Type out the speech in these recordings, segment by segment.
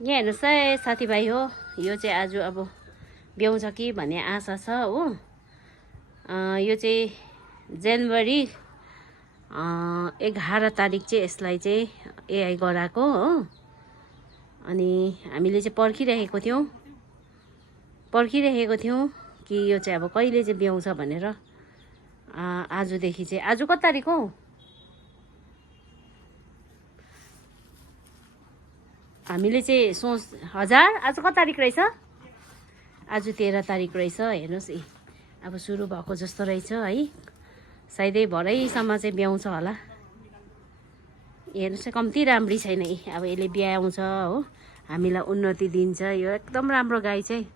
यहाँ हेर्नुहोस् है साथीभाइ हो, यो चाहिँ आज अब ब्याउँछ कि भन्ने आशा छ हो। यो चाहिँ जनवरी 11 तारिक चाहिँ यसलाई चाहिँ एआई गराएको हो। अनि हामीले चाहिँ पर्खिरहेको थियौँ कि यो चाहिँ अब कहिले चाहिँ ब्याउँछ भनेर। आजदेखि चाहिँ आज कति तारिक हो? हामीले चाहिँ हजार आज कति तारिक रहेछ? आज 13 तारिक रहेछ। हेर्नुहोस् अब सुरु भएको जस्तो रहेछ है। सायदै भरेसम्म चाहिँ ब्याउँछ होला। हेर्नुहोस् कम्ती राम्री छैन अब यसले ब्याउँछ हो, हामीलाई उन्नति दिन्छ। यो एकदम राम्रो गाई चाहिँ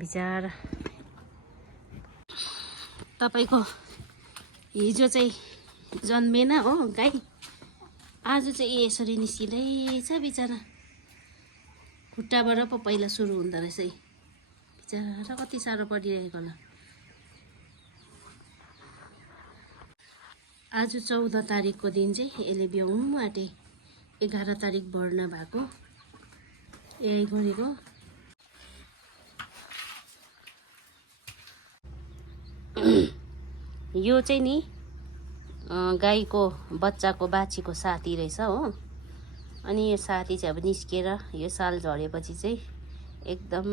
बिचारा। तपाईँको हिजो चाहिँ जन्मेन हो गाई, आज चाहिँ यसरी निस्किँदैछ बिचरा। खुट्टाबाट पो पहिला सुरु हुँदो रहेछ बिचरा। कति साह्रो परिरहेको होला। आज 14 तारिकको दिन चाहिँ यसले ब्याउनु आँटे। 11 तारिक भर्ना भएको यही गरेको। यो चाहिँ नि गाईको बच्चाको बाछीको साथी रहेछ हो। अनि यो साथी चाहिँ अब निस्केर यो साल झरेपछि चाहिँ एकदम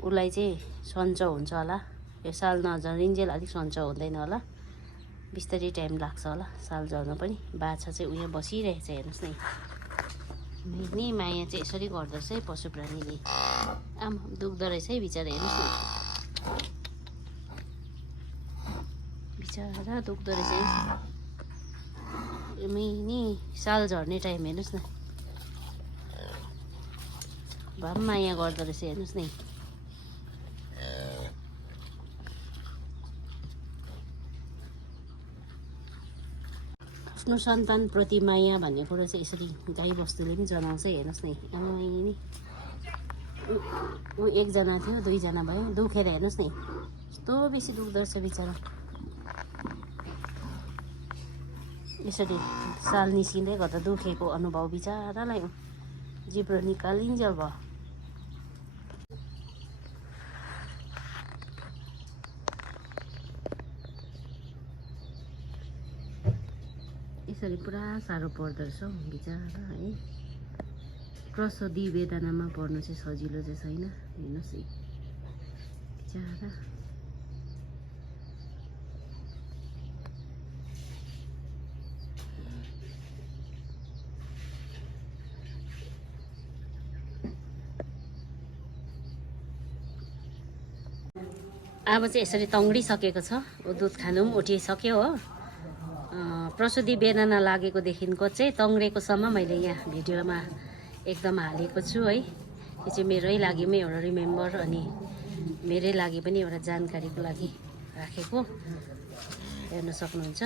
उसलाई चाहिँ सन्चो हुन्छ होला। यो साल नझरिन्जेल अलिक सन्चो हुँदैन होला, बिस्तारै टाइम लाग्छ होला साल झर्न पनि। बाछा चाहिँ उयहाँ बसिरहेछ हेर्नुहोस् न। नि माया चाहिँ यसरी गर्दो रहेछ है पशु प्राणीले। आमा दुख्दो रहेछ है बिचरा। हेर्नुहोस् न बिचरा दुख्दो रहेछ। नि साल झर्ने टाइम हेर्नुहोस् न। भए पनि माया गर्दो रहेछ हेर्नुहोस् न। आफ्नो सन्तानप्रति माया भन्ने कुरो चाहिँ यसरी गाई बस्तुले पनि जनाउँछ हेर्नुहोस् न। नि ऊ एकजना थियो, दुईजना भयो, दुखेर हेर्नुहोस् न कस्तो बेसी दुख्दो रहेछ बिचरा। यसरी साल निस्किँदै गर्दा दुखेको अनुभव बिचरालाई जिब्रो निकालिन्जेल भयो। यसरी पुरा साह्रो पर्दो रहेछ हौ बिचरा है। प्रसुति वेदनामा पर्नु चाहिँ सजिलो चाहिँ छैन। हेर्नुहोस् बिचरा। अब चाहिँ यसरी तङ्ग्रिसकेको छ। दुध खानु पनि उठिसक्यो हो। प्रसुति वेदना लागेकोदेखिको चाहिँ तङ्ग्रेकोसम्म मैले यहाँ भिडियोमा एकदम हालेको छु है। यो चाहिँ मेरै लागि पनि एउटा रिमेम्बर अनि मेरै लागि पनि एउटा जानकारीको लागि राखेको हेर्न सक्नुहुन्छ।